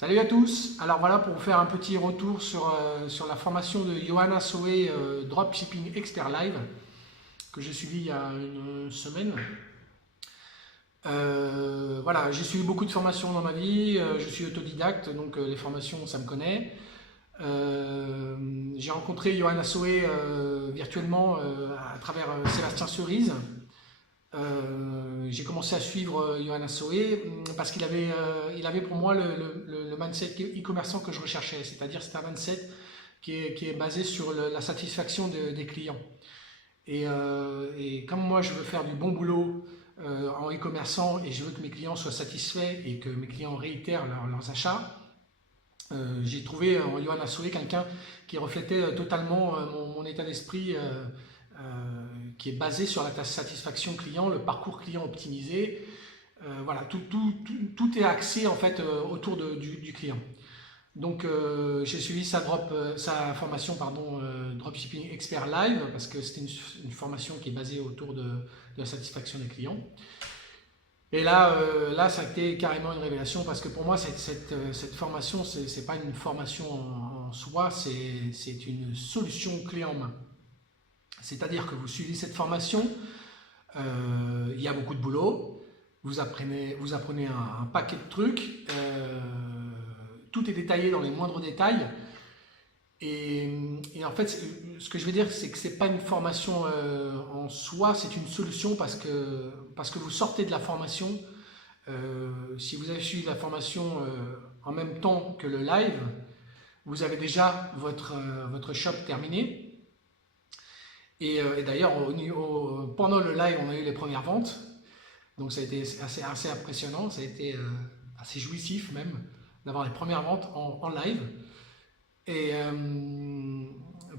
Salut à tous. Alors voilà pour vous faire un petit retour sur la formation de Johanna Soe Dropshipping Expert Live que j'ai suivi il y a une semaine. Voilà, j'ai suivi beaucoup de formations dans ma vie. Je suis autodidacte, donc les formations, ça me connaît. J'ai rencontré Johanna Soe virtuellement à travers Sébastien Cerise. J'ai commencé à suivre Johanna Soe parce il avait pour moi le mindset e-commerçant que je recherchais, c'est-à-dire c'est un mindset qui est basé sur la satisfaction des clients. Et comme moi je veux faire du bon boulot en e-commerçant et je veux que mes clients soient satisfaits et que mes clients réitèrent leurs achats, j'ai trouvé en Johanna Soe quelqu'un qui reflétait totalement mon état d'esprit qui est basé sur la satisfaction client, le parcours client optimisé. Voilà, tout est axé en fait autour du client. Donc j'ai suivi sa formation Dropshipping Expert Live parce que c'était une formation qui est basée autour de la satisfaction des clients. Et là, ça a été carrément une révélation parce que pour moi, cette formation, c'est pas une formation en soi, c'est une solution clé en main. C'est-à-dire que vous suivez cette formation, il y a beaucoup de boulot, vous apprenez un paquet de trucs, tout est détaillé dans les moindres détails. Et en fait, ce que je veux dire, c'est que ce n'est pas une formation en soi, c'est une solution parce que vous sortez de la formation. Si vous avez suivi la formation en même temps que le live, vous avez déjà votre shop terminé. Et d'ailleurs, pendant le live, on a eu les premières ventes. Donc ça a été assez impressionnant, ça a été assez jouissif même d'avoir les premières ventes en live. Et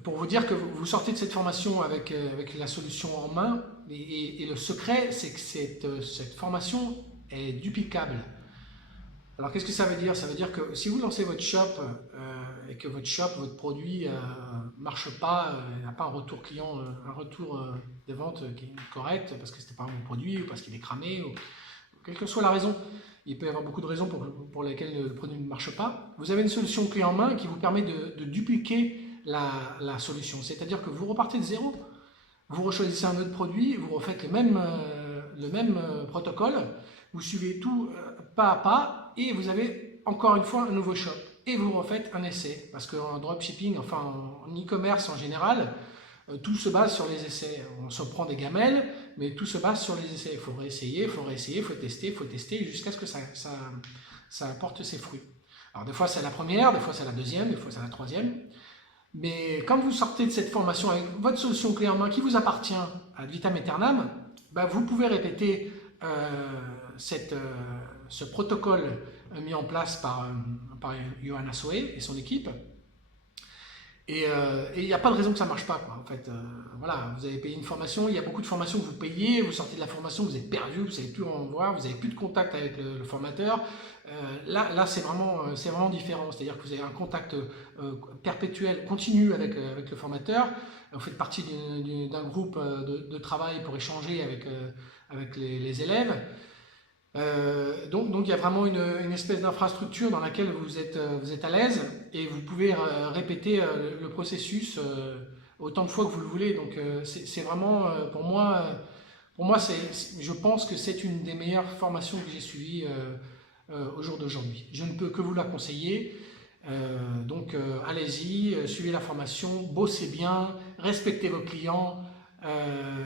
pour vous dire que vous sortez de cette formation avec la solution en main, et le secret, c'est que cette formation est duplicable. Alors qu'est-ce que ça veut dire? Ça veut dire que si vous lancez votre shop et que votre produit marche pas, n'a pas un retour client, un retour de vente qui est correct parce que c'était pas un bon produit ou parce qu'il est cramé, ou quelle que soit la raison, il peut y avoir beaucoup de raisons pour lesquelles le produit ne marche pas. Vous avez une solution clé en main qui vous permet de dupliquer la solution. C'est-à-dire que vous repartez de zéro, vous rechoisissez un autre produit, vous refaites le même protocole, vous suivez tout pas à pas et vous avez encore une fois un nouveau shop. Et vous refaites un essai. Parce qu'en dropshipping, enfin en e-commerce en général, tout se base sur les essais. On se prend des gamelles, mais tout se base sur les essais. Il faut réessayer, il faut tester jusqu'à ce que ça apporte ses fruits. Alors des fois c'est la première, des fois c'est la deuxième, des fois c'est la troisième. Mais quand vous sortez de cette formation avec votre solution clé en main qui vous appartient ad vitam aeternam, bah, vous pouvez répéter ce protocole mis en place par Johanna Soe et son équipe. Et il n'y a pas de raison que ça ne marche pas, quoi. En fait, voilà, vous avez payé une formation, il y a beaucoup de formations que vous payez, vous sortez de la formation, vous êtes perdu, vous ne savez plus en voir, vous n'avez plus de contact avec le formateur. Là c'est vraiment différent, c'est-à-dire que vous avez un contact perpétuel, continu avec le formateur. Vous faites partie d'un groupe de travail pour échanger avec les élèves. Donc il y a vraiment une espèce d'infrastructure dans laquelle vous êtes à l'aise et vous pouvez répéter le processus autant de fois que vous le voulez. Donc c'est vraiment pour moi je pense que c'est une des meilleures formations que j'ai suivies au jour d'aujourd'hui. Je ne peux que vous la conseiller. Donc allez-y, suivez la formation, bossez bien, respectez vos clients,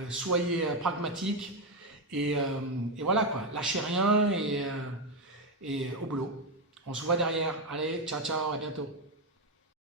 soyez pragmatiques. Et voilà quoi, lâchez rien et au boulot. On se voit derrière. Allez, ciao ciao, à bientôt.